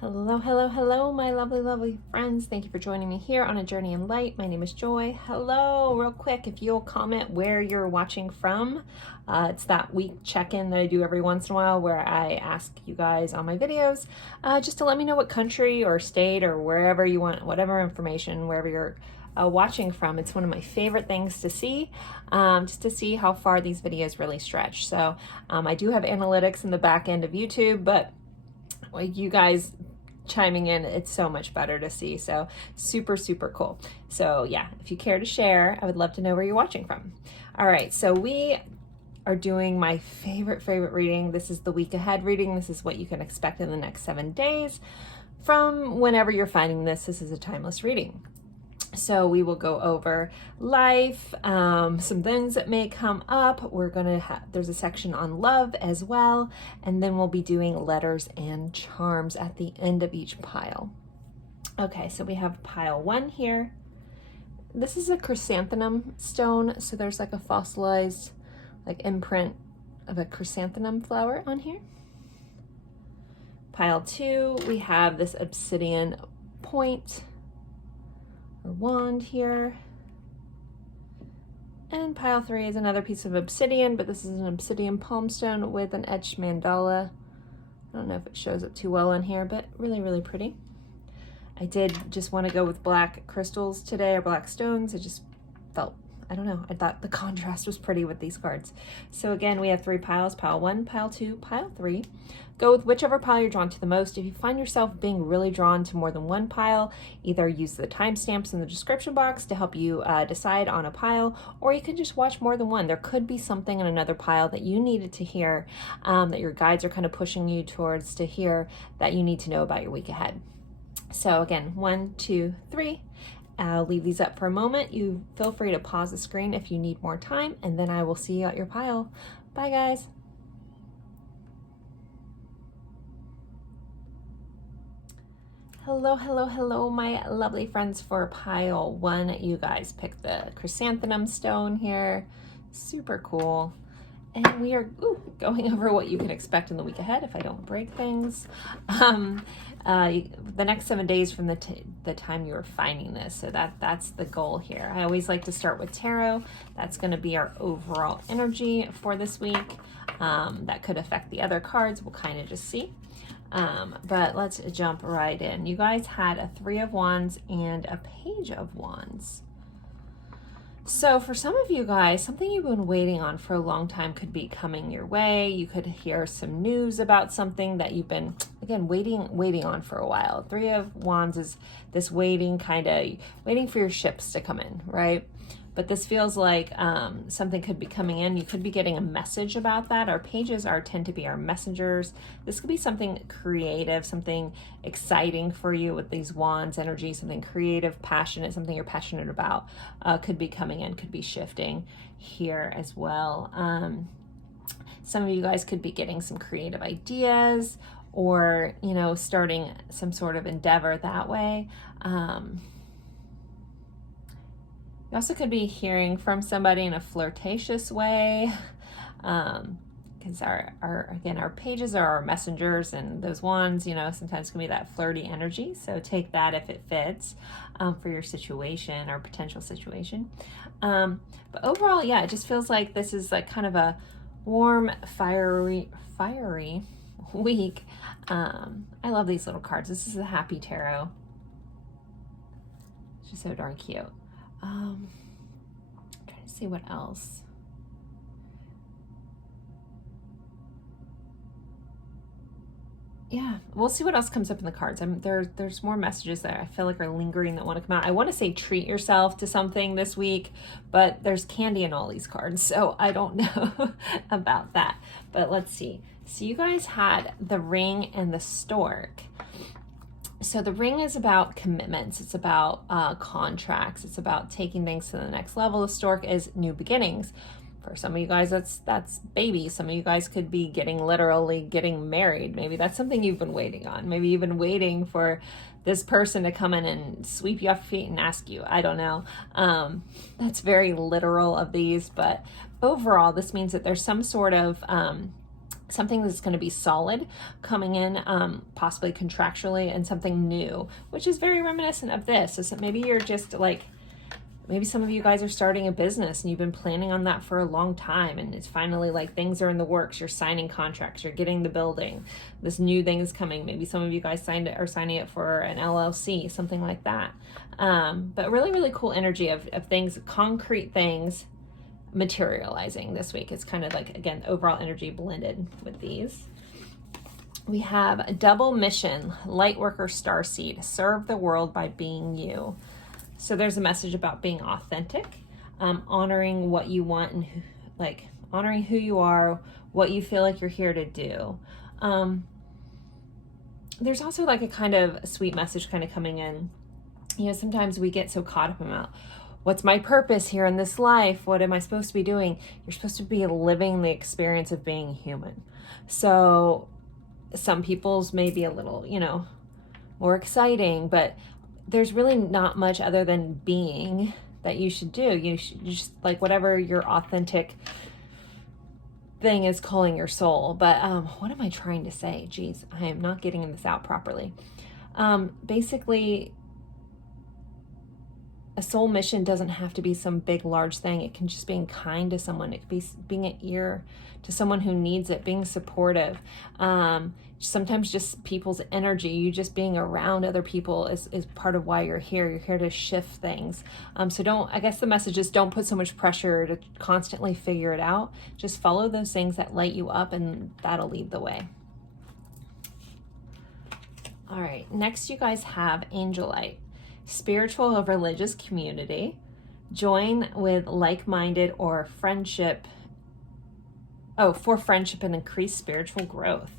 Hello, hello, hello, my lovely, lovely friends. Thank you for joining me here on A Journey in Light. My name is Joy. Hello, real quick, if you'll comment where you're watching from. It's that week check-in that I do every once in a while where I ask you guys on my videos just to let me know what country or state or wherever you want, whatever information, wherever you're watching from. It's one of my favorite things to see, just to see how far these videos really stretch. So I do have analytics in the back end of YouTube, but like you guys chiming in, it's so much better to see. So super, super cool. So yeah, if you care to share, I would love to know where you're watching from. All right, so we are doing my favorite reading. This is the week ahead reading. This is what you can expect in the next 7 days. From whenever you're finding this, this is a timeless reading. So we will go over life, some things that may come up. We're going to have, there's a section on love as well. And then we'll be doing letters and charms at the end of each pile. Okay, so we have pile 1 here. This is a chrysanthemum stone. So there's like a fossilized like imprint of a chrysanthemum flower on here. Pile 2, we have this obsidian point or wand here. And pile 3 is another piece of obsidian, but this is an obsidian palm stone with an etched mandala. I don't know if it shows up too well on here, but really pretty. I did just want to go with black crystals today, or black stones. I just felt, I don't know, I thought the contrast was pretty with these cards. So again, we have 3 piles, pile 1, pile 2, pile 3. Go with whichever pile you're drawn to the most. If you find yourself being really drawn to more than one pile, either use the timestamps in the description box to help you decide on a pile, or you can just watch more than one. There could be something in another pile that you needed to hear, that your guides are kind of pushing you towards to hear, that you need to know about your week ahead. So again, 1, 2, 3. I'll leave these up for a moment. You feel free to pause the screen if you need more time, and then I will see you at your pile. Bye, guys. Hello, hello, hello, my lovely friends. For pile 1, you guys picked the chrysanthemum stone here. Super cool. And we are going over what you can expect in the week ahead if I don't break things. The next 7 days from the time you are finding this. So that's the goal here. I always like to start with tarot. That's going to be our overall energy for this week. That could affect the other cards. We'll kind of just see. But let's jump right in. You guys had a 3 of Wands and a Page of Wands. So for some of you guys, something you've been waiting on for a long time could be coming your way. You could hear some news about something that you've been, again, waiting on for a while. 3 of Wands is this waiting for your ships to come in, right? But this feels like something could be coming in. You could be getting a message about that. Our pages tend to be our messengers. This could be something creative, something exciting for you with these wands energy, something creative, passionate, something you're passionate about could be coming in, could be shifting here as well. Some of you guys could be getting some creative ideas, or, you know, starting some sort of endeavor that way. You also could be hearing from somebody in a flirtatious way, because our pages are our messengers, and those wands, you know, sometimes can be that flirty energy. So take that if it fits for your situation or potential situation. But overall, yeah, it just feels like this is like kind of a warm, fiery week. I love these little cards. This is the Happy Tarot. It's just so darn cute. Trying to see what else. Yeah, we'll see what else comes up in the cards. There's more messages that I feel like are lingering that want to come out. I want to say treat yourself to something this week, but there's candy in all these cards, so I don't know about that. But let's see. So you guys had the Ring and the Stork. So the Ring is about commitments. It's about contracts. It's about taking things to the next level. The Stork is new beginnings. For some of you guys, that's baby. Some of you guys could be literally getting married. Maybe that's something you've been waiting on. Maybe you've been waiting for this person to come in and sweep you off your feet and ask you. I don't know. That's very literal of these, but overall, this means that there's some sort of something that's going to be solid coming in, possibly contractually, and something new, which is very reminiscent of this. So maybe you're just like, maybe some of you guys are starting a business and you've been planning on that for a long time, and it's finally like things are in the works. You're signing contracts, you're getting the building, this new thing is coming. Maybe some of you guys are signing up for an LLC, something like that. But really, really cool energy of things, concrete things materializing this week. It's kind of like, again, overall energy blended with these. We have a double mission, Lightworker Starseed, serve the world by being you. So there's a message about being authentic, honoring what you want, and like honoring who you are, what you feel like you're here to do. There's also like a kind of sweet message kind of coming in. You know, sometimes we get so caught up about, what's my purpose here in this life? What am I supposed to be doing? You're supposed to be living the experience of being human. So some people's may be a little, you know, more exciting, but there's really not much other than being that you should do. You just like whatever your authentic thing is calling your soul. But what am I trying to say? Geez, I am not getting this out properly. Basically, a soul mission doesn't have to be some big, large thing. It can just being kind to someone. It could be being an ear to someone who needs it, being supportive. Sometimes just people's energy, you just being around other people is part of why you're here. You're here to shift things. So I guess the message is don't put so much pressure to constantly figure it out. Just follow those things that light you up, and that'll lead the way. All right, next you guys have Angelite. Spiritual or religious community. Join with like-minded or friendship. For friendship and increased spiritual growth.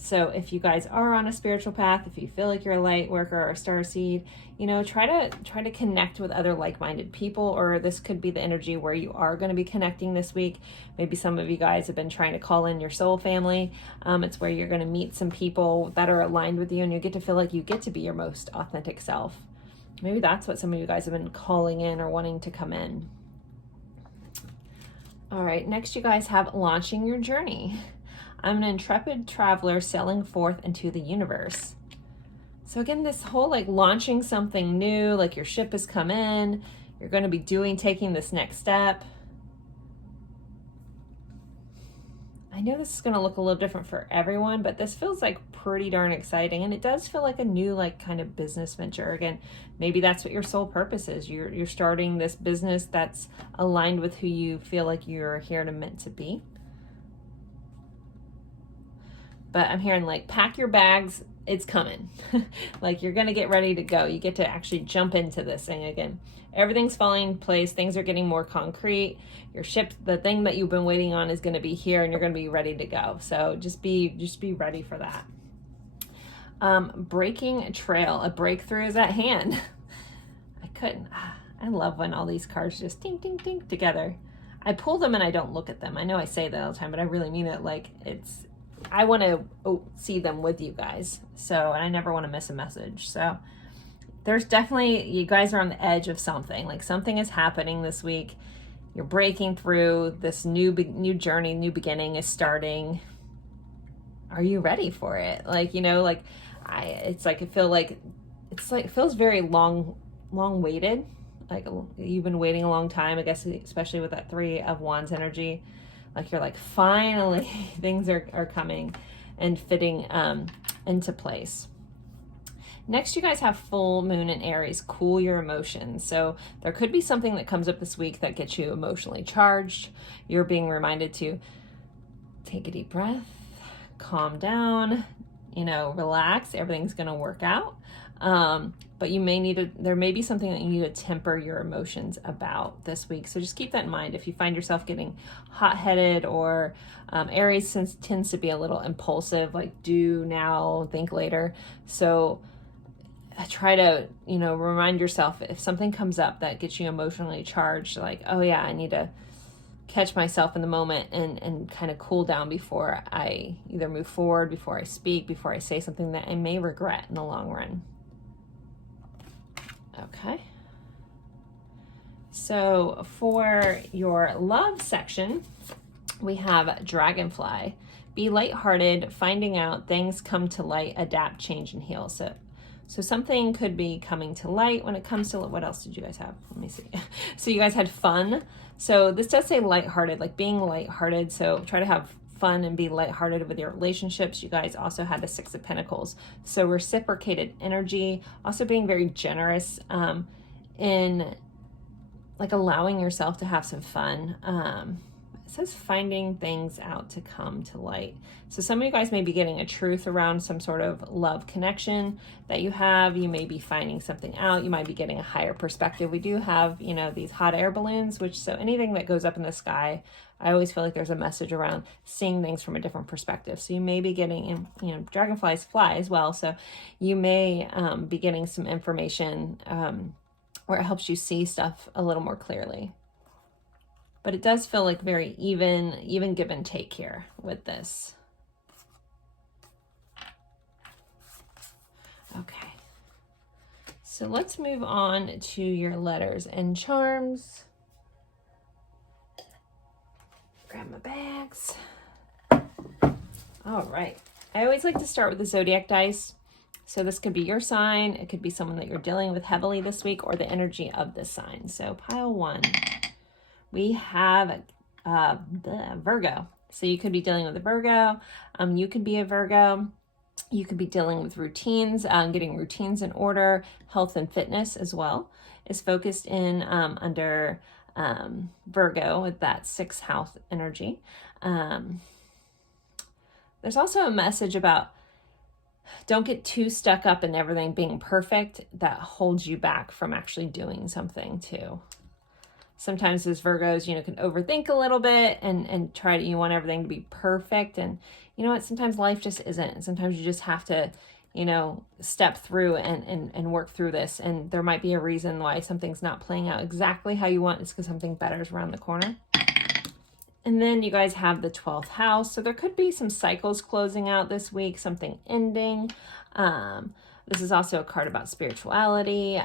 So if you guys are on a spiritual path, if you feel like you're a light worker or a starseed, you know, try to connect with other like-minded people, or this could be the energy where you are going to be connecting this week. Maybe some of you guys have been trying to call in your soul family. It's where you're going to meet some people that are aligned with you, and you get to feel like you get to be your most authentic self. Maybe that's what some of you guys have been calling in or wanting to come in. All right, next you guys have launching your journey. I'm an intrepid traveler sailing forth into the universe. So again, this whole like launching something new, like your ship has come in, you're going to be taking this next step. I know this is going to look a little different for everyone, but this feels like pretty darn exciting. And it does feel like a new, like kind of business venture. Again, maybe that's what your soul purpose is. You're starting this business that's aligned with who you feel like you're here to meant to be. But I'm hearing like, pack your bags, it's coming. Like you're going to get ready to go. You get to actually jump into this thing again. Everything's falling in place. Things are getting more concrete. Your ship, the thing that you've been waiting on, is going to be here, and you're going to be ready to go. So just be ready for that. Breaking a trail. A breakthrough is at hand. I love when all these cards just ding, ding, ding together. I pull them and I don't look at them. I know I say that all the time, but I really mean it. Like I want to see them with you guys. So, and I never want to miss a message. So there's definitely, you guys are on the edge of something. Like something is happening this week. You're breaking through. This new journey, new beginning is starting. Are you ready for it? Like, you know, like it feels very long waited. Like you've been waiting a long time, I guess, especially with that 3 of Wands energy. Like you're like, finally things are coming and fitting into place. Next, you guys have full moon in Aries. Cool your emotions. So there could be something that comes up this week that gets you emotionally charged. You're being reminded to take a deep breath, calm down, you know, relax. Everything's going to work out. But you may there may be something that you need to temper your emotions about this week. So just keep that in mind. If you find yourself getting hot-headed, or Aries tends to be a little impulsive, like do now, think later. So try to, you know, remind yourself if something comes up that gets you emotionally charged, like, oh yeah, I need to catch myself in the moment and kind of cool down before I either move forward, before I speak, before I say something that I may regret in the long run. Okay. So for your love section, we have Dragonfly. be lighthearted, finding out things come to light, adapt, change, and heal. So something could be coming to light when it comes to, what else did you guys have? Let me see. So you guys had fun. So this does say lighthearted, like being lighthearted. So try to have fun and be lighthearted with your relationships. You guys also had the Six of Pentacles. So reciprocated energy, also being very generous in like allowing yourself to have some fun. It says finding things out to come to light. So some of you guys may be getting a truth around some sort of love connection that you have. You may be finding something out. You might be getting a higher perspective. We do have, you know, these hot air balloons, which, so anything that goes up in the sky, I always feel like there's a message around seeing things from a different perspective. So you may be getting, you know, dragonflies fly as well. So you may be getting some information where it helps you see stuff a little more clearly. But it does feel like very even give and take here with this. Okay. So let's move on to your letters and charms. Grab my bags. All right. I always like to start with the zodiac dice. So this could be your sign. It could be someone that you're dealing with heavily this week, or the energy of this sign. So pile 1. We have Virgo. So you could be dealing with a Virgo. You could be a Virgo. You could be dealing with routines, getting routines in order. Health and fitness as well is focused in under Virgo with that 6th house energy. There's also a message about don't get too stuck up in everything being perfect. That holds you back from actually doing something too. Sometimes as Virgos, you know, can overthink a little bit and try to, you want everything to be perfect. And you know what, sometimes life just isn't. Sometimes you just have to, you know, step through and work through this. And there might be a reason why something's not playing out exactly how you want. It's because something better is around the corner. And then you guys have the 12th house. So there could be some cycles closing out this week, something ending. This is also a card about spirituality.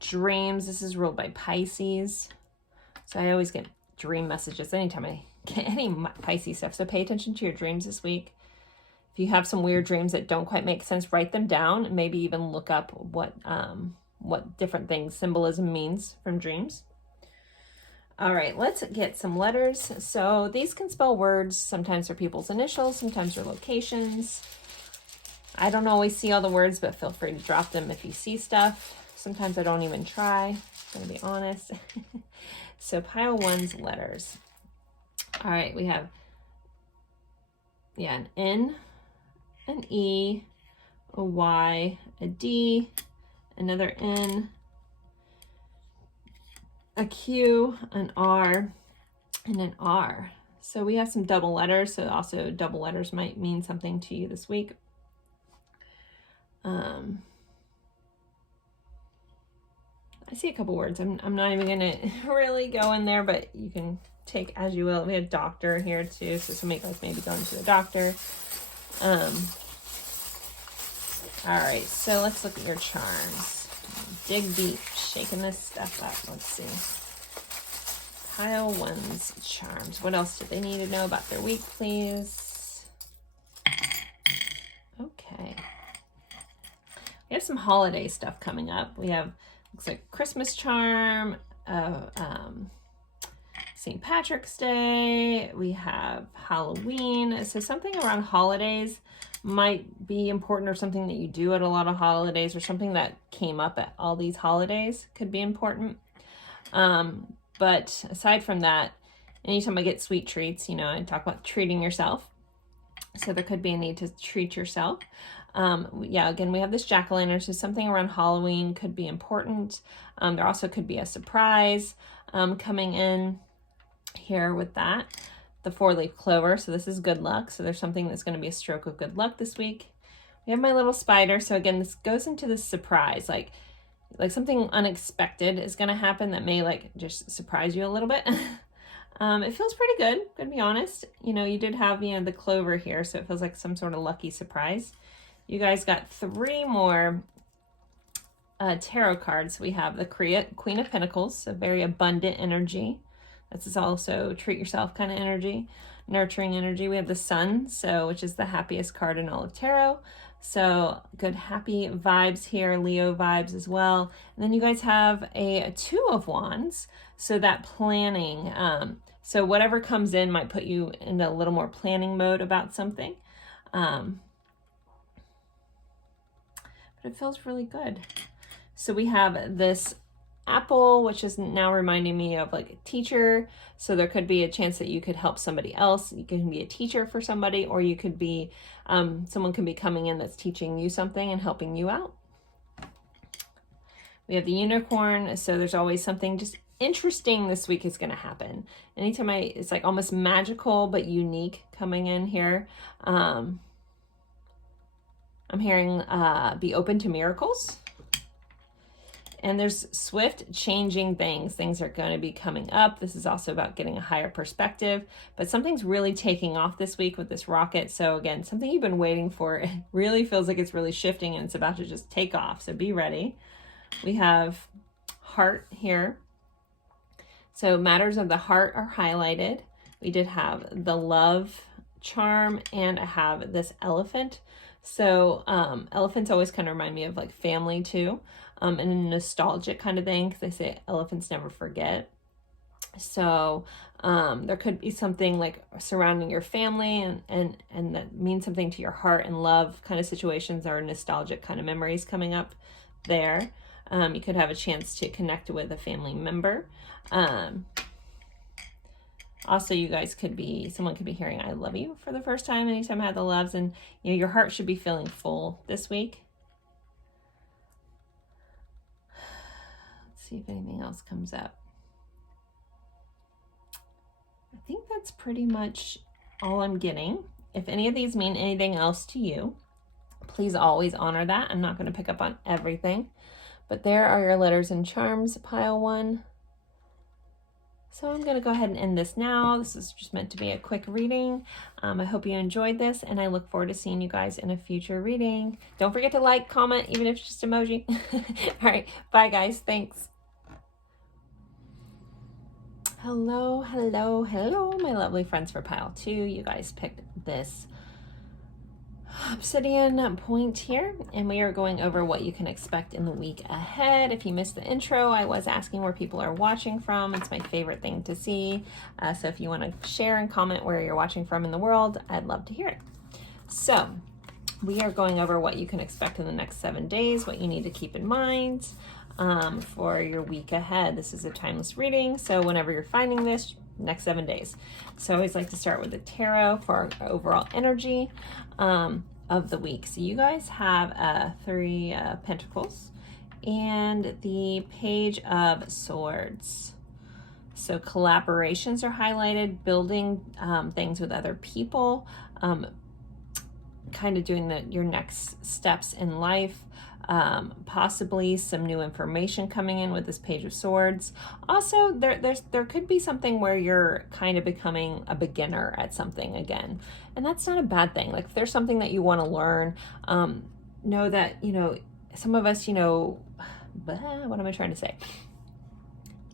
Dreams. This is ruled by Pisces. So I always get dream messages anytime I get any Pisces stuff. So pay attention to your dreams this week. If you have some weird dreams that don't quite make sense, write them down and maybe even look up what different things symbolism means from dreams. All right, let's get some letters. So these can spell words. Sometimes they're people's initials, sometimes they're locations. I don't always see all the words, but feel free to drop them if you see stuff. Sometimes I don't even try, I'm gonna be honest. So pile 1's letters. All right, we have, an N, an E, a Y, a D, another N, a Q, an R, and an R. So we have some double letters. So also double letters might mean something to you this week. I see a couple words. I'm not even gonna really go in there, but you can take as you will. We had doctor here too, so some of you guys may be going to the doctor. All right, so let's look at your charms. Dig deep, shaking this stuff up. Let's see. Pile 1's charms. What else do they need to know about their week, please? Okay. We have some holiday stuff coming up. We have, looks like Christmas charm, St. Patrick's Day. We have Halloween. So something around holidays might be important, or something that you do at a lot of holidays, or something that came up at all these holidays could be important. But aside from that, anytime I get sweet treats, you know, I talk about treating yourself. So there could be a need to treat yourself. Again, we have this jack-o'-lantern, so something around Halloween could be important. There also could be a surprise coming in here with that. The 4-leaf clover, so this is good luck. So there's something that's going to be a stroke of good luck this week. We have my little spider. So again, this goes into this surprise, like something unexpected is going to happen that may like just surprise you a little bit. It feels pretty good, to be honest. You know, you did have, the clover here, so it feels like some sort of lucky surprise. You guys got 3 more tarot cards. We have the Queen of Pentacles, a very abundant energy. This is also treat yourself kind of energy, nurturing energy. We have the Sun, so which is the happiest card in all of tarot. So good happy vibes here, Leo vibes as well. And then you guys have a Two of Wands, so that planning. So whatever comes in might put you in a little more planning mode about something. But it feels really good. So we have this apple, which is now reminding me of like a teacher. So there could be a chance that you could help somebody else. You can be a teacher for somebody, or you could be, someone can be coming in that's teaching you something and helping you out. We have the unicorn. So there's always something just interesting this week is going to happen. Anytime it's like almost magical, but unique coming in here. I'm hearing be open to miracles. And there's swift changing things. Things are going to be coming up. This is also about getting a higher perspective, but something's really taking off this week with this rocket. So again, something you've been waiting for. It really feels like it's really shifting and it's about to just take off. So be ready. We have heart here. So matters of the heart are highlighted. We did have the love charm, and I have this elephant. So elephants always kind of remind me of like family too. And a nostalgic kind of thing, because they say elephants never forget. So there could be something like surrounding your family and that means something to your heart, and love kind of situations or nostalgic kind of memories coming up there. You could have a chance to connect with a family member. Also, you guys could be, someone could be hearing I love you for the first time anytime I had the loves, and you know, your heart should be feeling full this week. See if anything else comes up. I think that's pretty much all I'm getting. If any of these mean anything else to you, please always honor that. I'm not going to pick up on everything, but there are your letters and charms, pile one. So I'm going to go ahead and end this now. This is just meant to be a quick reading. I hope you enjoyed this, and I look forward to seeing you guys in a future reading. Don't forget to like, comment, even if it's just emoji. All right. Bye, guys. Thanks. Hello, hello, hello, my lovely friends for pile 2. You guys picked this obsidian point here, and we are going over what you can expect in the week ahead. If you missed the intro, I was asking where people are watching from. It's my favorite thing to see. So if you want to share and comment where you're watching from in the world, I'd love to hear it. So we are going over what you can expect in the next 7 days, what you need to keep in mind for your week ahead. This is a timeless reading, so whenever you're finding this, next 7 days. So I always like to start with the tarot for our overall energy of the week. So you guys have 3 Pentacles and the Page of Swords. So collaborations are highlighted, building things with other people, kind of doing your next steps in life. Possibly some new information coming in with this Page of Swords. Also, there could be something where you're kind of becoming a beginner at something again, and that's not a bad thing. Like if there's something that you want to learn, know that, you know, some of us, you know, what am I trying to say?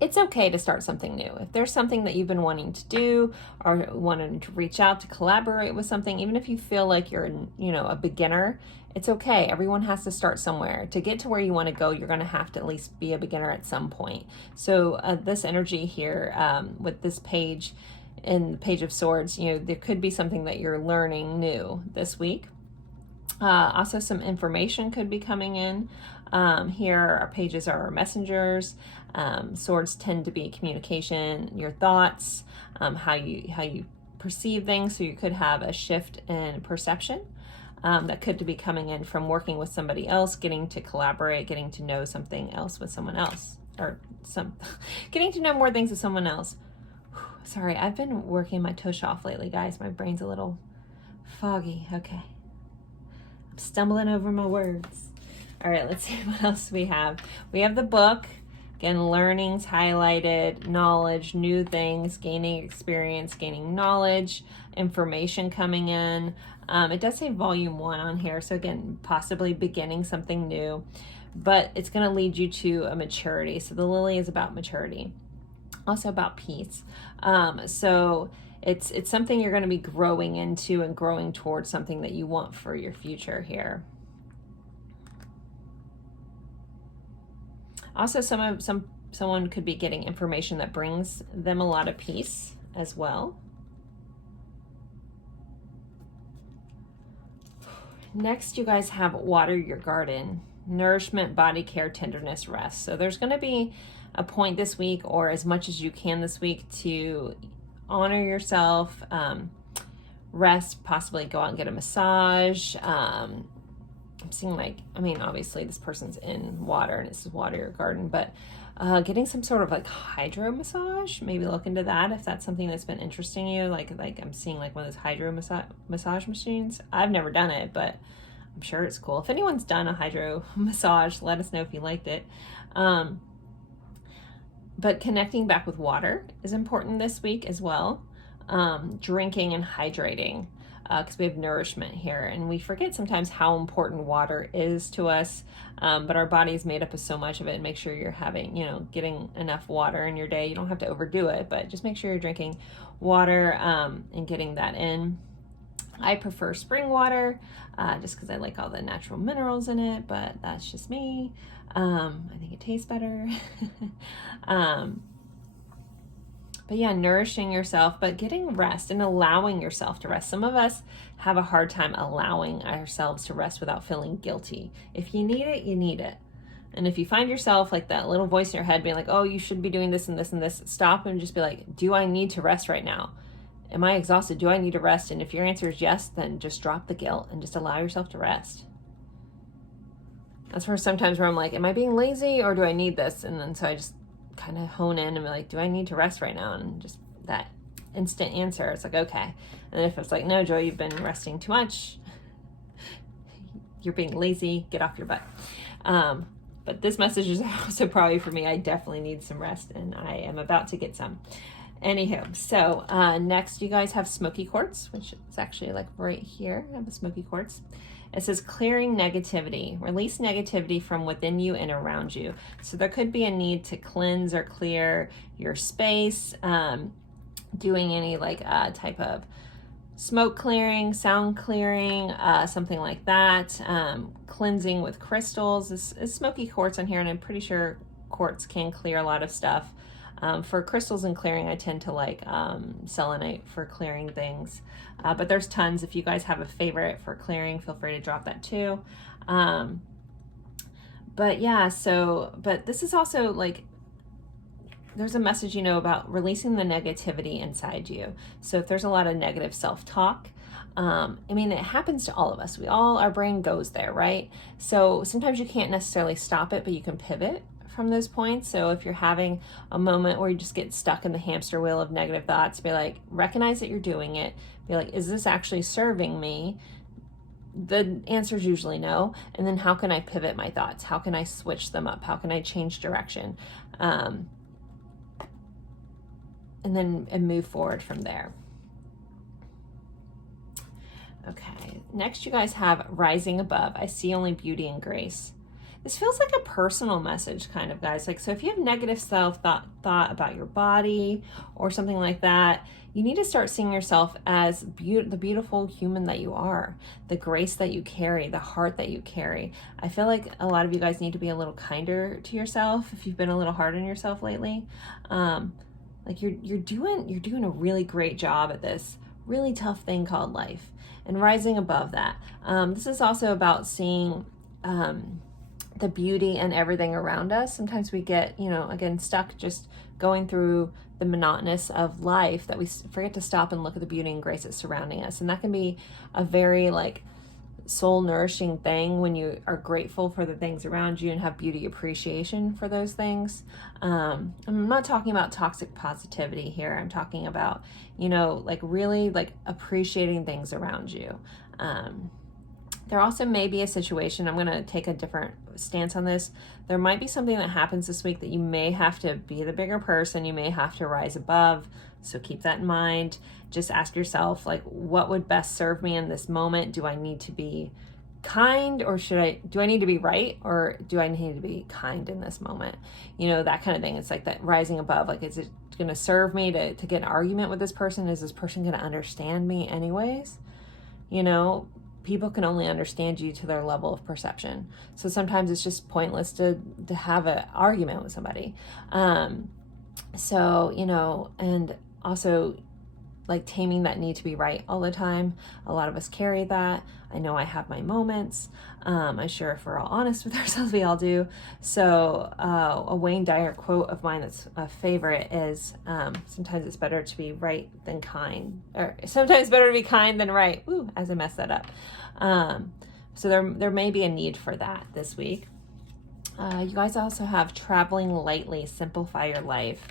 It's okay to start something new. If there's something that you've been wanting to do or wanting to reach out to collaborate with something, even if you feel like you're, you know, a beginner, it's okay. Everyone has to start somewhere. To get to where you want to go, you're going to have to at least be a beginner at some point. So this energy here with this page and the Page of Swords, you know, there could be something that you're learning new this week. Also, some information could be coming in. Here, our pages are our messengers. Swords tend to be communication, your thoughts, how you perceive things. So you could have a shift in perception that could be coming in from working with somebody else, getting to collaborate, getting to know something else with someone else, or getting to know more things with someone else. Sorry, I've been working my tush off lately, guys. My brain's a little foggy. Okay. I'm stumbling over my words. All right, let's see what else we have. We have the book. Again, learnings highlighted, knowledge, new things, gaining experience, gaining knowledge, information coming in. It does say volume 1 on here. So again, possibly beginning something new, but it's going to lead you to a maturity. So the lily is about maturity. Also about peace. So it's something you're going to be growing into and growing towards something that you want for your future here. Also, someone could be getting information that brings them a lot of peace as well. Next, you guys have water your garden, nourishment, body care, tenderness, rest. So there's going to be a point this week, or as much as you can this week, to honor yourself, rest, possibly go out and get a massage. I'm seeing like, I mean, obviously this person's in water and this is water your garden, but getting some sort of like hydro massage, maybe look into that if that's something that's been interesting you. Like I'm seeing like one of those hydro massage machines. I've never done it, but I'm sure it's cool. If anyone's done a hydro massage, let us know if you liked it. But connecting back with water is important this week as well. Drinking and hydrating, because we have nourishment here, and we forget sometimes how important water is to us. But our body is made up of so much of it, and make sure you're having, getting enough water in your day. You don't have to overdo it, but just make sure you're drinking water and getting that in. I prefer spring water just because I like all the natural minerals in it, but that's just me. I think it tastes better. But yeah, nourishing yourself, but getting rest and allowing yourself to rest. Some of us have a hard time allowing ourselves to rest without feeling guilty. If you need it, you need it. And if you find yourself like that little voice in your head being like, oh, you should be doing this and this and this, stop and just be like, do I need to rest right now? Am I exhausted? Do I need to rest? And if your answer is yes, then just drop the guilt and just allow yourself to rest. That's where sometimes where I'm like, am I being lazy or do I need this? And then so I just kind of hone in and be like, do I need to rest right now? And just that instant answer, it's like, okay. And if it's like, no, Joy, you've been resting too much, you're being lazy, get off your butt. But this message is also probably for me. I definitely need some rest, and I am about to get some. Anywho, so next you guys have smoky quartz, which is actually like right here. I have a smoky quartz. It says clearing negativity, release negativity from within you and around you. So there could be a need to cleanse or clear your space, doing any like type of smoke clearing, sound clearing, something like that. Cleansing with crystals. Is smoky quartz on here, and I'm pretty sure quartz can clear a lot of stuff. For crystals and clearing, I tend to like selenite for clearing things. But there's tons. If you guys have a favorite for clearing, feel free to drop that too. But yeah, but this is also like, there's a message, about releasing the negativity inside you. So if there's a lot of negative self-talk, it happens to all of us. Our brain goes there, right? So sometimes you can't necessarily stop it, but you can pivot from those points. So if you're having a moment where you just get stuck in the hamster wheel of negative thoughts, be like, recognize that you're doing it. Be like, is this actually serving me? The answer is usually no. And then how can I pivot my thoughts? How can I switch them up? How can I change direction? And move forward from there. Okay, next you guys have rising above. I see only beauty and grace. This feels like a personal message kind of, guys. Like, so if you have negative self-thought about your body or something like that, you need to start seeing yourself as the beautiful human that you are, the grace that you carry, the heart that you carry. I feel like a lot of you guys need to be a little kinder to yourself if you've been a little hard on yourself lately. Like you're doing a really great job at this really tough thing called life and rising above that. This is also about seeing the beauty and everything around us. Sometimes we get, again, stuck just going through the monotonous of life that we forget to stop and look at the beauty and grace that's surrounding us. And that can be a very like soul nourishing thing when you are grateful for the things around you and have beauty appreciation for those things. I'm not talking about toxic positivity here. I'm talking about, like really like appreciating things around you. There also may be a situation, I'm going to take a different stance on this. There might be something that happens this week that you may have to be the bigger person. You may have to rise above. So keep that in mind. Just ask yourself, like, what would best serve me in this moment? Do I need to be kind, or do I need to be right, or do I need to be kind in this moment? That kind of thing. It's like that rising above, like, is it going to serve me to get an argument with this person? Is this person going to understand me anyways? You know, people can only understand you to their level of perception. So sometimes it's just pointless to have an argument with somebody. So, you know, and also like taming that need to be right all the time. A lot of us carry that. I know I have my moments. I'm sure if we're all honest with ourselves, we all do. So a Wayne Dyer quote of mine that's a favorite is, sometimes it's better to be right than kind, or sometimes better to be kind than right. Ooh, as I messed that up. So there may be a need for that this week. You guys also have traveling lightly, simplify your life.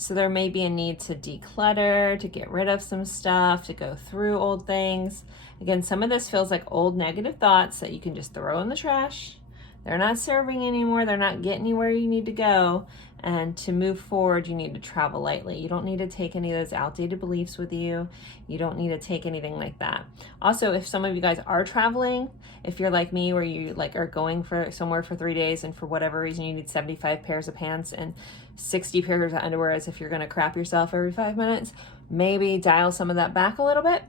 So there may be a need to declutter, to get rid of some stuff, to go through old things. Again, some of this feels like old negative thoughts that you can just throw in the trash. They're not serving anymore. They're not getting you where you need to go. And to move forward, you need to travel lightly. You don't need to take any of those outdated beliefs with you. You don't need to take anything like that. Also, if some of you guys are traveling, if you're like me, where you like are going for somewhere for 3 days and for whatever reason you need 75 pairs of pants and 60 pairs of underwear as if you're going to crap yourself every 5 minutes, maybe dial some of that back a little bit.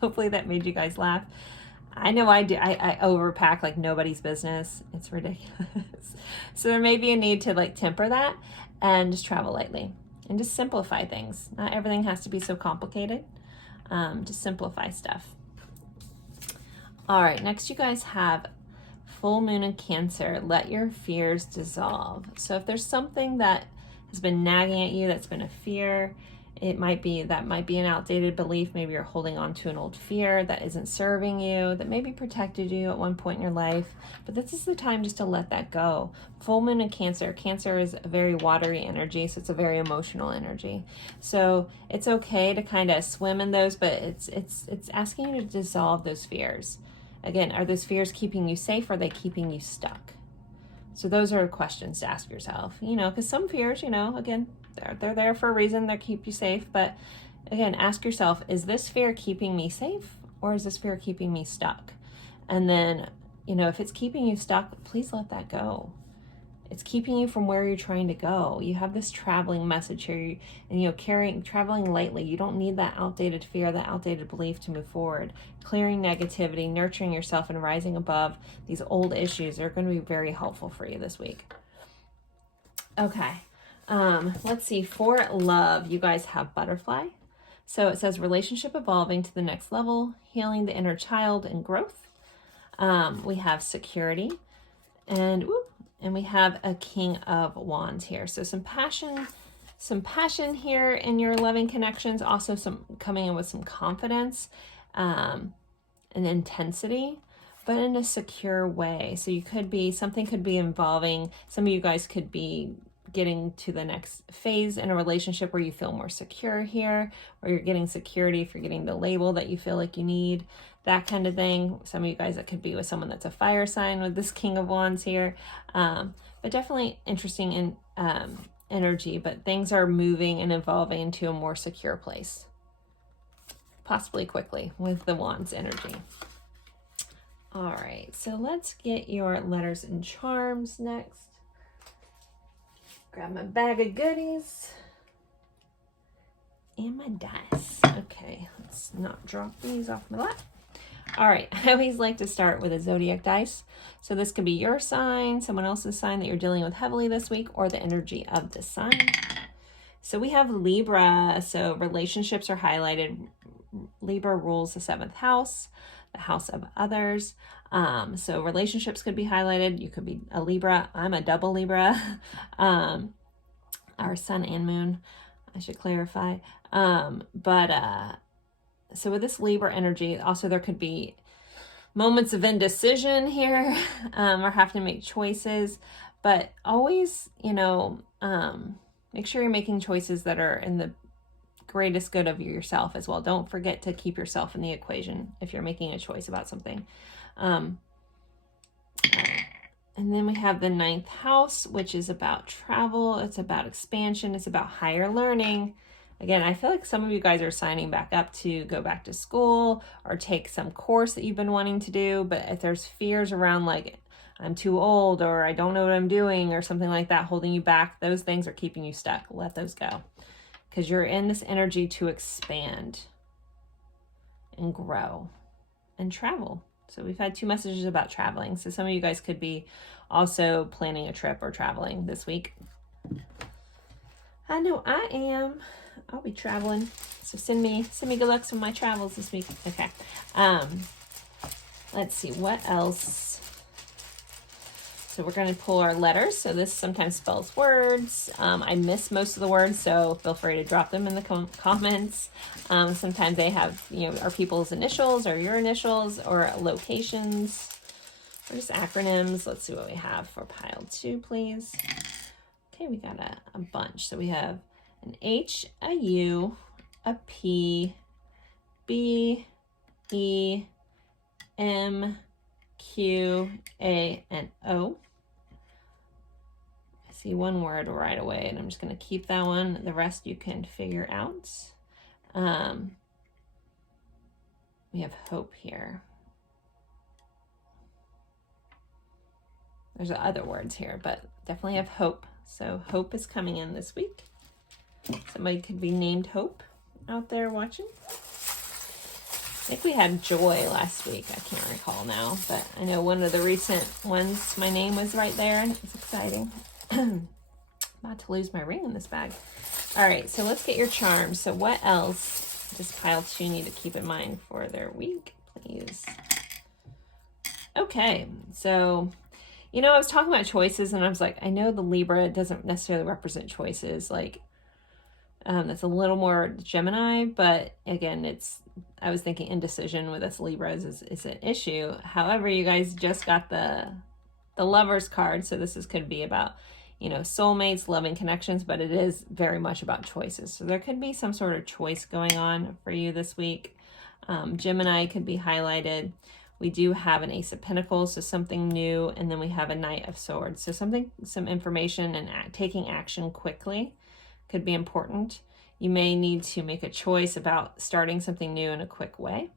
Hopefully that made you guys laugh. I know I do. I overpack like nobody's business. It's ridiculous. So there may be a need to like temper that and just travel lightly and just simplify things. Not everything has to be so complicated. Just simplify stuff. All right, next you guys have full moon in Cancer. Let your fears dissolve. So if there's something that has been nagging at you, that's been a fear, that might be an outdated belief. Maybe you're holding on to an old fear that isn't serving you, that maybe protected you at one point in your life. But this is the time just to let that go. Full moon in Cancer. Cancer is a very watery energy, so it's a very emotional energy. So it's okay to kind of swim in those, but it's asking you to dissolve those fears. Again, are those fears keeping you safe? Or are they keeping you stuck? So those are questions to ask yourself, you know, because some fears, you know, again, they're there for a reason. They keep you safe. But again, ask yourself, is this fear keeping me safe, or is this fear keeping me stuck? And then, you know, if it's keeping you stuck, please let that go. It's keeping you from where you're trying to go. You have this traveling message here, and you know, traveling lightly. You don't need that outdated fear, that outdated belief to move forward. Clearing negativity, nurturing yourself, and rising above these old issues are going to be very helpful for you this week. Okay. Let's see, for love, you guys have Butterfly. So it says relationship evolving to the next level, healing the inner child and growth. We have security, and we have a King of Wands here. So some passion here in your loving connections, also some coming in with some confidence, and intensity, but in a secure way. So something could be involving, some of you guys could be getting to the next phase in a relationship where you feel more secure here, where you're getting security, if you're getting the label that you feel like you need, that kind of thing. Some of you guys, that could be with someone that's a fire sign with this King of Wands here. But definitely interesting in energy, but things are moving and evolving into a more secure place, possibly quickly with the Wands energy. All right, so let's get your letters and charms next. Grab my bag of goodies and my dice. Okay, let's not drop these off my lap. All right, I always like to start with a zodiac dice. So this could be your sign, someone else's sign that you're dealing with heavily this week, or the energy of the sun. So we have Libra. So relationships are highlighted. Libra rules the 7th house, the house of others. So relationships could be highlighted. You could be a Libra. I'm a double Libra. Our sun and moon, I should clarify. So with this Libra energy, also there could be moments of indecision here, or having to make choices, but always, you know, make sure you're making choices that are in the greatest good of yourself as well. Don't forget to keep yourself in the equation if you're making a choice about something. And then we have the 9th house, which is about travel. It's about expansion. It's about higher learning. Again, I feel like some of you guys are signing back up to go back to school or take some course that you've been wanting to do. But if there's fears around like, I'm too old, or I don't know what I'm doing, or something like that holding you back, those things are keeping you stuck. Let those go. because you're in this energy to expand and grow and travel. So we've had 2 messages about traveling. So some of you guys could be also planning a trip or traveling this week. I know I am. I'll be traveling. So send me good luck on my travels this week. Okay. Let's see what else. So we're going to pull our letters. So this sometimes spells words. I miss most of the words, so feel free to drop them in the comments. Sometimes they have, are people's initials or your initials or locations or just acronyms. Let's see what we have for pile 2, please. Okay, we got a bunch. So we have an H, a U, a P, B, E, M, Q, A, and O. I see one word right away, and I'm just going to keep that one. The rest you can figure out. We have hope here. There's other words here, but definitely have hope. So hope is coming in this week. Somebody could be named Hope out there watching. I think we had Joy last week. I can't recall now, but I know one of the recent ones, my name was right there, and it was exciting. About to lose my ring in this bag. All right, so let's get your charms. So what else does pile 2 need to keep in mind for their week, please? Okay, so, I was talking about choices, and I was like, I know the Libra doesn't necessarily represent choices. Like, that's a little more Gemini, but again, I was thinking indecision with us Libras is an issue. However, you guys just got the Lovers card, so this could be about, soulmates, loving connections, but it is very much about choices. So there could be some sort of choice going on for you this week. Gemini could be highlighted. We do have an Ace of Pentacles, so something new, and then we have a Knight of Swords. So some information and taking action quickly could be important. You may need to make a choice about starting something new in a quick way.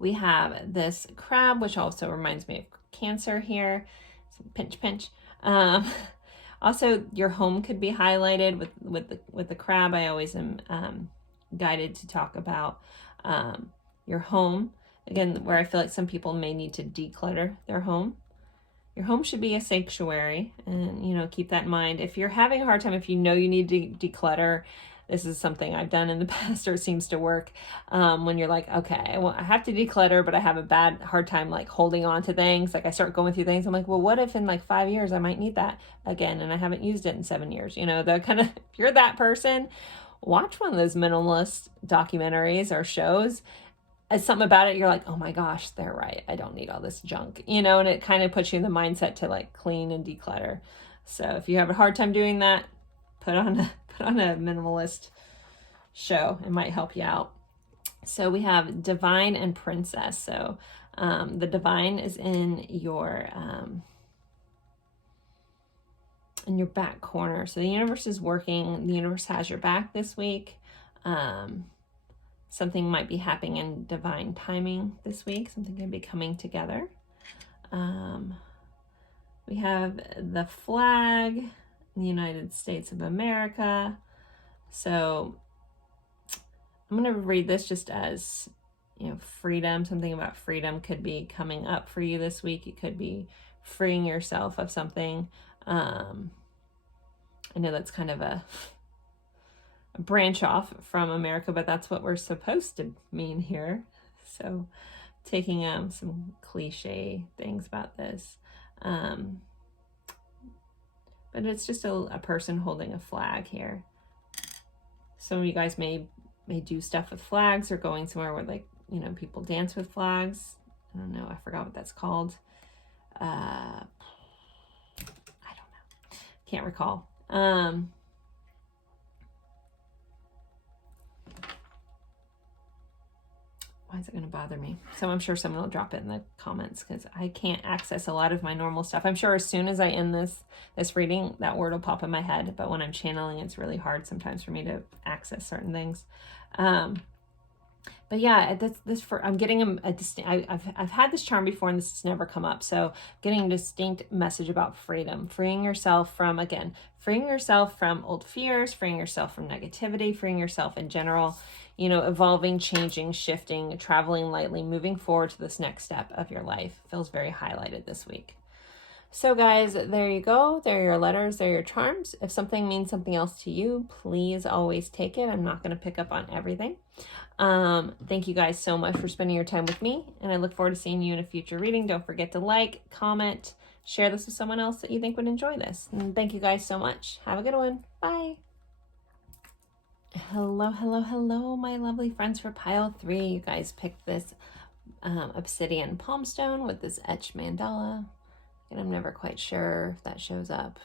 We have this crab, which also reminds me of Cancer here. Some pinch, pinch. Also, your home could be highlighted with the crab. I always am guided to talk about your home. Again, where I feel like some people may need to declutter their home. Your home should be a sanctuary, and, keep that in mind. If you're having a hard time, if you need to declutter, this is something I've done in the past, or it seems to work. When you're like, okay, well, I have to declutter, but I have a hard time like holding on to things. Like I start going through things. I'm like, well, what if in like 5 years I might need that again, and I haven't used it in 7 years? The kind of, if you're that person, watch one of those minimalist documentaries or shows. As something about it, you're like, oh my gosh, they're right. I don't need all this junk, and it kind of puts you in the mindset to like clean and declutter. So if you have a hard time doing that, put on a minimalist show. It might help you out. So we have Divine and Princess. So the Divine is in your back corner. So the universe is working. The universe has your back this week. Something might be happening in divine timing this week. Something can be coming together. We have the flag in the United States of America. So I'm going to read this just as, freedom. Something about freedom could be coming up for you this week. It could be freeing yourself of something. I know that's kind of a branch off from America, but that's what we're supposed to mean here. So taking some cliche things about this, but it's just a person holding a flag here. Some of you guys may do stuff with flags, or going somewhere where like people dance with flags. I don't know, I forgot what that's called. I don't know, can't recall. Why is it going to bother me? So I'm sure someone will drop it in the comments, because I can't access a lot of my normal stuff. I'm sure as soon as I end this reading, that word will pop in my head. But when I'm channeling, it's really hard sometimes for me to access certain things. But yeah, I'm getting I've had this charm before and this has never come up. So getting a distinct message about freedom, freeing yourself from, again, freeing yourself from old fears, freeing yourself from negativity, freeing yourself in general, you know, evolving, changing, shifting, traveling lightly, moving forward to this next step of your life. Feels very highlighted this week. So guys, there you go. There are your letters. There are your charms. If something means something else to you, please always take it. I'm not going to pick up on everything. Thank you guys so much for spending your time with me, and I look forward to seeing you in a future reading. Don't forget to like, comment, share this with someone else that you think would enjoy this. And thank you guys so much. Have a good one. Bye. Hello, hello, hello, my lovely friends for pile 3. You guys picked this obsidian palm stone with this etched mandala. And I'm never quite sure if that shows up.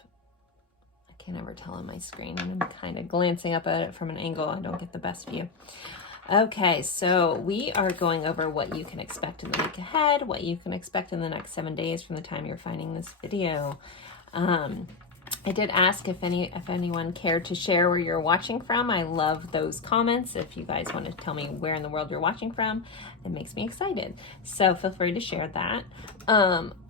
I can't ever tell on my screen. I'm kind of glancing up at it from an angle. I don't get the best view. Okay, so we are going over what you can expect in the week ahead, what you can expect in the next 7 days from the time you're finding this video. I did ask if anyone cared to share where you're watching from. I love those comments. If you guys want to tell me where in the world you're watching from, it makes me excited. So feel free to share that.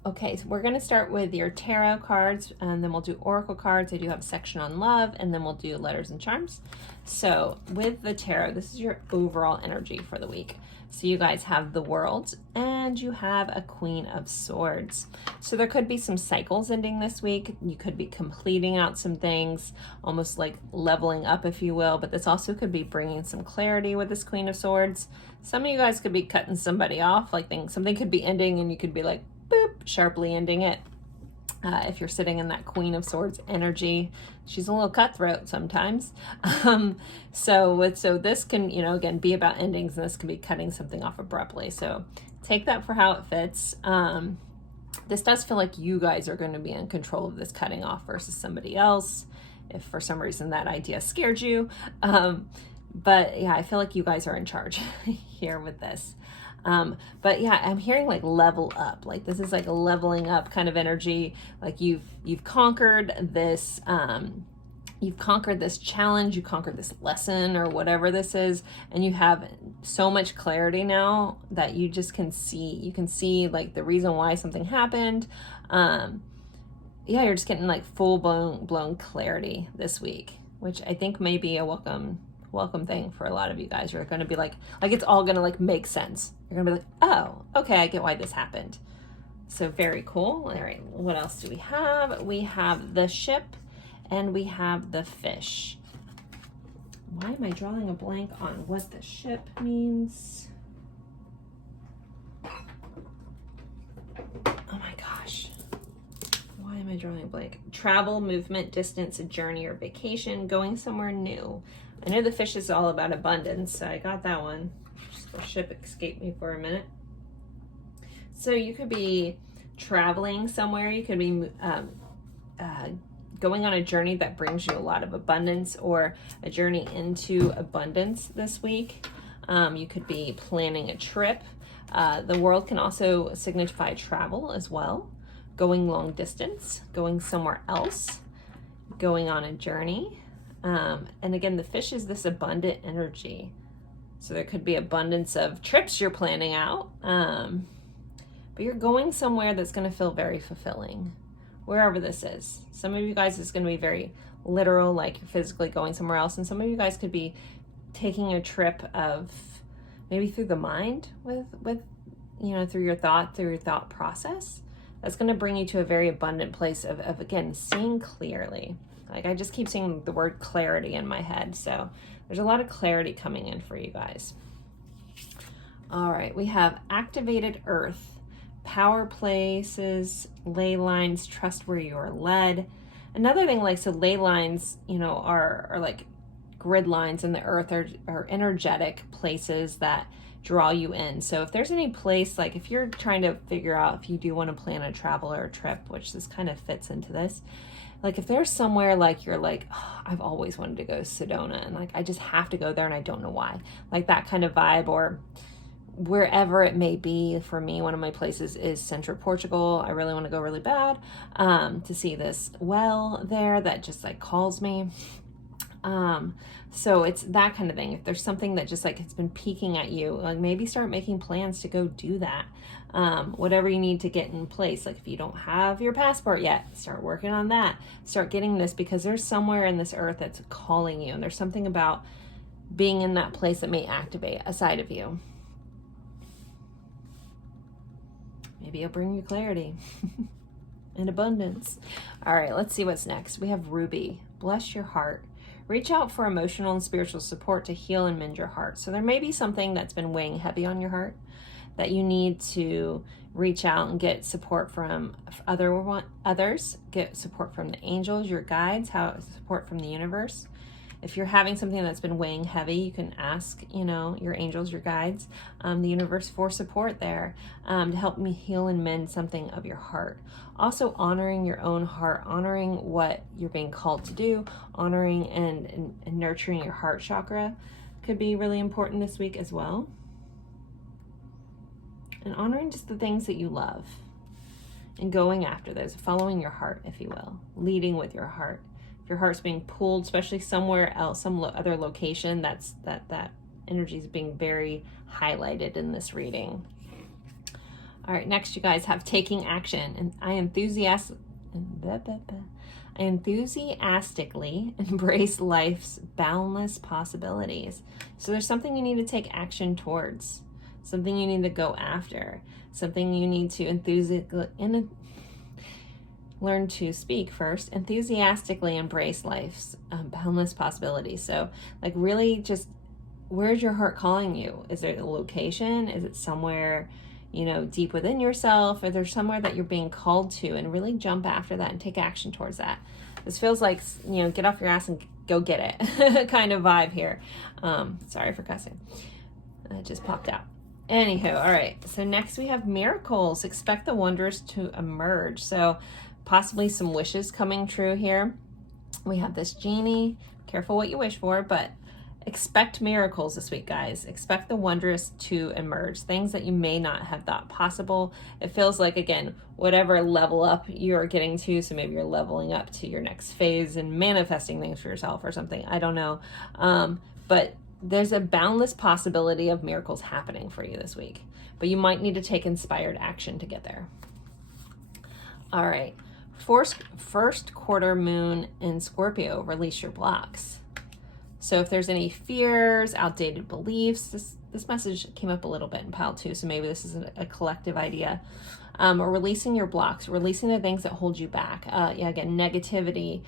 Okay, so we're going to start with your tarot cards, and then we'll do oracle cards. I do have a section on love, and then we'll do letters and charms. So with the tarot, this is your overall energy for the week. So you guys have the World, and you have a Queen of Swords. So there could be some cycles ending this week. You could be completing out some things, almost like leveling up, if you will. But this also could be bringing some clarity with this Queen of Swords. Some of you guys could be cutting somebody off, like something could be ending, and you could be like, boop, sharply ending it. If you're sitting in that Queen of Swords energy, she's a little cutthroat sometimes. So this can, you know, again, be about endings, and this can be cutting something off abruptly. So take that for how it fits. This does feel like you guys are going to be in control of this cutting off versus somebody else, if for some reason that idea scared you. But yeah, I feel like you guys are in charge here with this. But yeah, I'm hearing like level up, like this is like a leveling up kind of energy. Like you've conquered this, challenge, you conquered this lesson or whatever this is. And you have so much clarity now that you just can see like the reason why something happened. Yeah, you're just getting like full blown clarity this week, which I think may be a welcome thing for a lot of you guys. You're going to be like it's all going to like make sense. You're going to be like, oh, okay, I get why this happened. So very cool. All right, what else do we have? We have the ship and we have the fish. Why am I drawing a blank on what the ship means? Oh my gosh. Why am I drawing a blank? Travel, movement, distance, a journey or vacation, going somewhere new. I know the fish is all about abundance, so I got that one. Just the ship escaped me for a minute. So you could be traveling somewhere. You could be going on a journey that brings you a lot of abundance, or a journey into abundance this week. You could be planning a trip. The World can also signify travel as well. Going long distance, going somewhere else, going on a journey. And again, the fish is this abundant energy. So there could be abundance of trips you're planning out, but you're going somewhere that's going to feel very fulfilling, wherever this is. Some of you guys is going to be very literal, like you're physically going somewhere else. And some of you guys could be taking a trip of maybe through the mind with, you know, through your thought process. That's going to bring you to a very abundant place of again, seeing clearly. Like I just keep seeing the word clarity in my head. So there's a lot of clarity coming in for you guys. All right, we have activated earth, power places, ley lines, trust where you are led. Another thing, like, so ley lines, you know, are like grid lines in the earth, are energetic places that draw you in. So if there's any place, like if you're trying to figure out if you do want to plan a travel or a trip, which this kind of fits into this, like if there's somewhere like you're like, oh, I've always wanted to go to Sedona and like I just have to go there and I don't know why, like that kind of vibe, or wherever it may be. For me, one of my places is central Portugal. I really want to go really bad to see this well there that just like calls me. So it's that kind of thing. If there's something that just like it's been peeking at you, like maybe start making plans to go do that. Whatever you need to get in place. Like if you don't have your passport yet, start working on that. Start getting this, because there's somewhere in this earth that's calling you, and there's something about being in that place that may activate a side of you. Maybe it'll bring you clarity and abundance. All right, let's see what's next. We have Ruby. Bless your heart. Reach out for emotional and spiritual support to heal and mend your heart. So there may be something that's been weighing heavy on your heart that you need to reach out and get support from others, get support from the angels, your guides, support from the universe. If you're having something that's been weighing heavy, you can ask, your angels, your guides, the universe for support there, to help me heal and mend something of your heart. Also honoring your own heart, honoring what you're being called to do, honoring and nurturing your heart chakra could be really important this week as well. And honoring just the things that you love and going after those, following your heart, if you will, leading with your heart. If your heart's being pulled, especially somewhere else, some other location, that energy is being very highlighted in this reading. All right, next you guys have taking action. And I enthusiastically embrace life's boundless possibilities. So there's something you need to take action towards, something you need to go after, something you need to learn to speak first, enthusiastically embrace life's boundless possibilities. So like really just, where's your heart calling you? Is there a location? Is it somewhere, deep within yourself? Or there's somewhere that you're being called to, and really jump after that and take action towards that. This feels like, get off your ass and go get it kind of vibe here. Sorry for cussing. It just popped out. Anywho, all right. So next we have miracles. Expect the wonders to emerge. So possibly some wishes coming true here. We have this genie. Careful what you wish for, but expect miracles this week, guys. Expect the wondrous to emerge. Things that you may not have thought possible. It feels like, again, whatever level up you're getting to, so maybe you're leveling up to your next phase and manifesting things for yourself or something. I don't know. But there's a boundless possibility of miracles happening for you this week. But you might need to take inspired action to get there. All right. First quarter moon in Scorpio, release your blocks. So if there's any fears, outdated beliefs, this message came up a little bit in pile 2, so maybe this is a collective idea. Or releasing your blocks, releasing the things that hold you back. Again, negativity,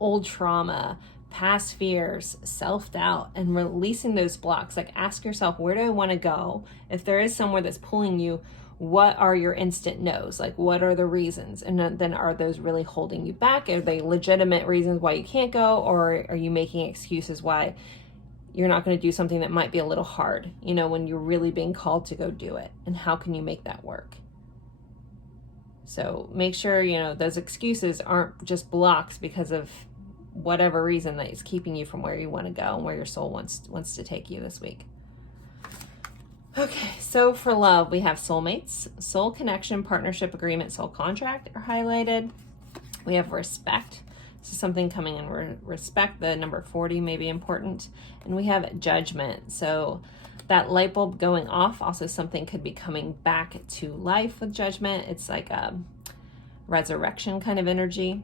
old trauma, past fears, self-doubt, and releasing those blocks. Like ask yourself, where do I want to go? If there is somewhere that's pulling you, what are your instant no's? Like what are the reasons? And then are those really holding you back? Are they legitimate reasons why you can't go? Or are you making excuses why you're not going to do something that might be a little hard, when you're really being called to go do it? And how can you make that work? So make sure, those excuses aren't just blocks because of whatever reason that is keeping you from where you want to go and where your soul wants to take you this week. Okay, so for love, we have soulmates, soul connection, partnership agreement, soul contract are highlighted. We have respect. So something coming in respect, the number 40 may be important. And we have judgment. So that light bulb going off, also something could be coming back to life with judgment. It's like a resurrection kind of energy.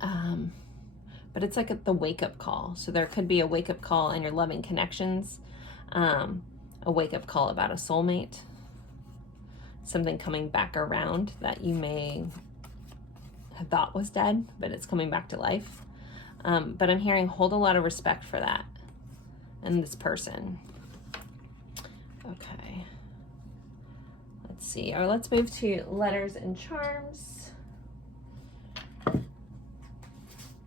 But it's like the wake-up call. So there could be a wake-up call in your loving connections. A wake-up call about a soulmate, something coming back around that you may have thought was dead, but it's coming back to life. But I'm hearing hold a lot of respect for that and this person. Okay. Let's see. Or let's move to letters and charms.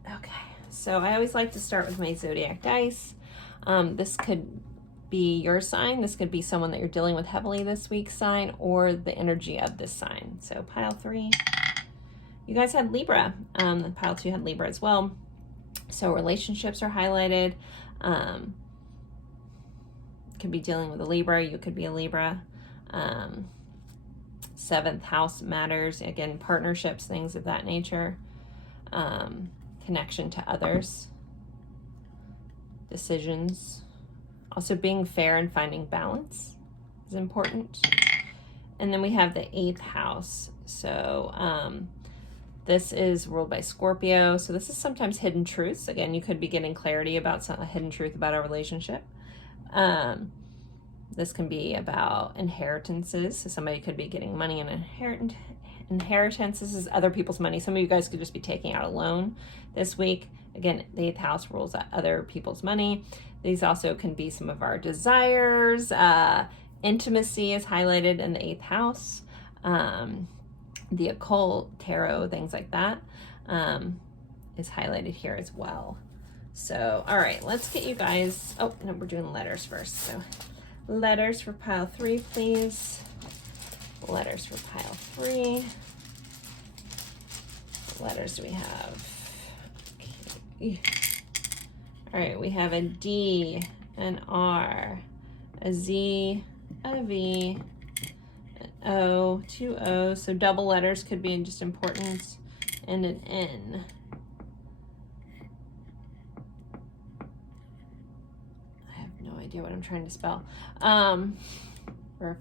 Okay. So I always like to start with my zodiac dice. This could be your sign. This could be someone that you're dealing with heavily this week sign, or the energy of this sign. So pile 3, you guys had Libra. Pile 2 had Libra as well. So relationships are highlighted. Could be dealing with a Libra. You could be a Libra. 7th house matters. Again, partnerships, things of that nature. Connection to others. decisions. Also being fair and finding balance is important. And then we have the 8th house. So this is ruled by Scorpio. So this is sometimes hidden truths. Again, you could be getting clarity about a hidden truth about a relationship. This can be about inheritances. So somebody could be getting money in inheritance. This is other people's money. Some of you guys could just be taking out a loan this week. Again, the 8th house rules other people's money. These also can be some of our desires. Intimacy is highlighted in the 8th house. The occult, tarot, things like that is highlighted here as well. So, all right, let's get you guys, oh, no, we're doing letters first. So letters for pile 3, please. Letters for pile 3. What letters do we have? Okay. All right, we have a D, an R, a Z, a V, an O, 2 O's. So double letters could be just important, and an N. I have no idea what I'm trying to spell. Or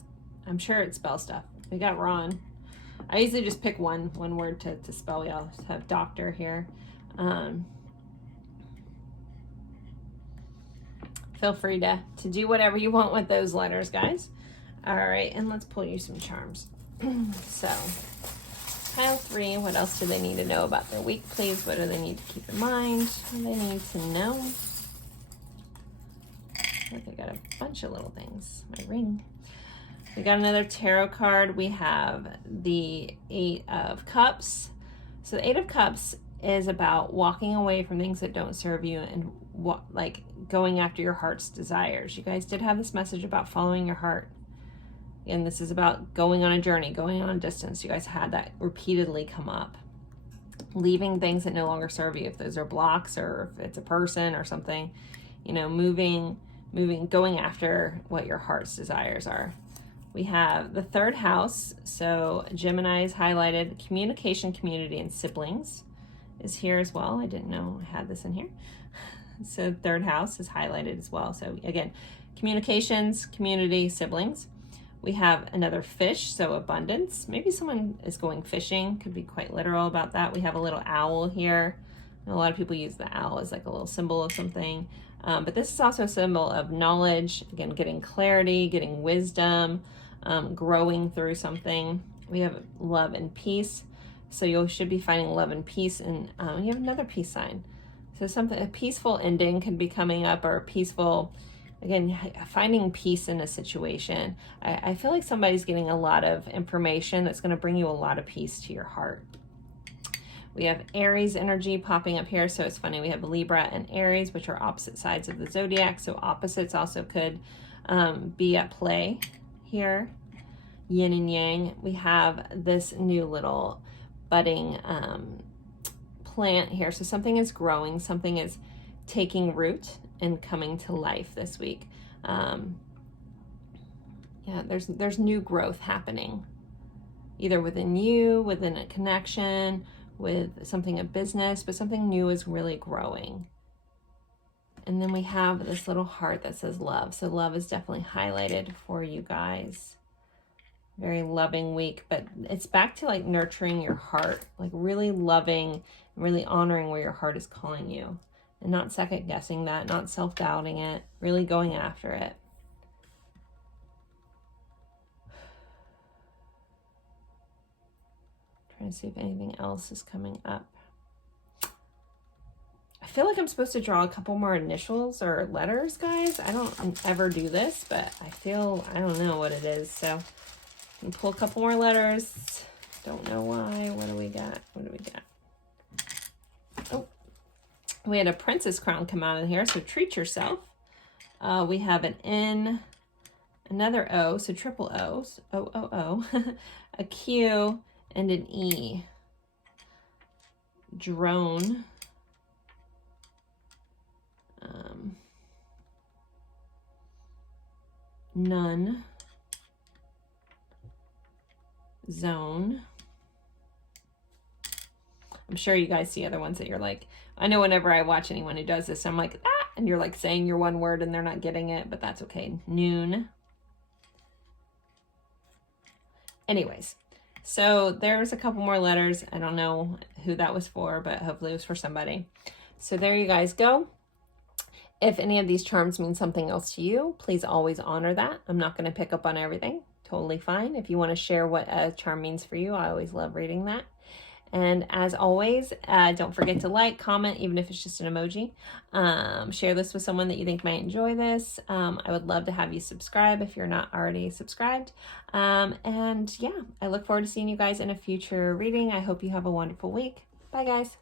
I'm sure it spells stuff. We got Ron. I usually just pick one word to spell. We also have doctor here. Feel free to do whatever you want with those letters, guys. All right, and let's pull you some charms. So, pile 3, what else do they need to know about their week, please? What do they need to keep in mind? What do they need to know? I think I got a bunch of little things. My ring. We got another tarot card. We have the 8 of Cups. So the 8 of Cups is about walking away from things that don't serve you and like going after your heart's desires. You guys did have this message about following your heart. And this is about going on a journey, going on a distance. You guys had that repeatedly come up. Leaving things that no longer serve you. If those are blocks or if it's a person or something, you know, moving, going after what your heart's desires are. We have the 3rd house. So Gemini is highlighted. Communication, community, and siblings is here as well. I didn't know I had this in here. So 3rd house is highlighted as well. So again, communications, community, siblings. We have another fish, so abundance. Maybe someone is going fishing. Could be quite literal about that. We have a little owl here. And a lot of people use the owl as like a little symbol of something. But this is also a symbol of knowledge. Again, getting clarity, getting wisdom, growing through something. We have love and peace. So you should be finding love and peace. And you have another peace sign. So a peaceful ending could be coming up, or a peaceful, again, finding peace in a situation. I feel like somebody's getting a lot of information that's going to bring you a lot of peace to your heart. We have Aries energy popping up here. So it's funny, we have Libra and Aries, which are opposite sides of the zodiac. So opposites also could be at play here. Yin and yang. We have this new little budding plant here. So something is growing, something is taking root and coming to life this week. Yeah, there's new growth happening, either within you, within a connection, with something a business, but something new is really growing. And then we have this little heart that says love. So love is definitely highlighted for you guys. Very loving week, but it's back to like nurturing your heart, like really loving, really honoring where your heart is calling you, and not second guessing that, not self-doubting it, really going after it. Trying to see if anything else is coming up. I feel like I'm supposed to draw a couple more initials or letters, guys. I don't ever do this, but I don't know what it is. So I can pull a couple more letters. Don't know why. What do we got? Oh, we had a princess crown come out of here, so treat yourself. We have an N, another O, so triple O's, O, a Q, and an E. Drone. None. Zone. I'm sure you guys see other ones that you're like, I know whenever I watch anyone who does this, I'm like, and you're like saying your one word and they're not getting it, but that's okay. Noon. Anyways, so there's a couple more letters. I don't know who that was for, but hopefully it was for somebody. So there you guys go. If any of these charms mean something else to you, please always honor that. I'm not going to pick up on everything. Totally fine. If you want to share what a charm means for you, I always love reading that. And as always, don't forget to like, comment, even if it's just an emoji. Share this with someone that you think might enjoy this. I would love to have you subscribe if you're not already subscribed. And yeah, I look forward to seeing you guys in a future reading. I hope you have a wonderful week. Bye, guys.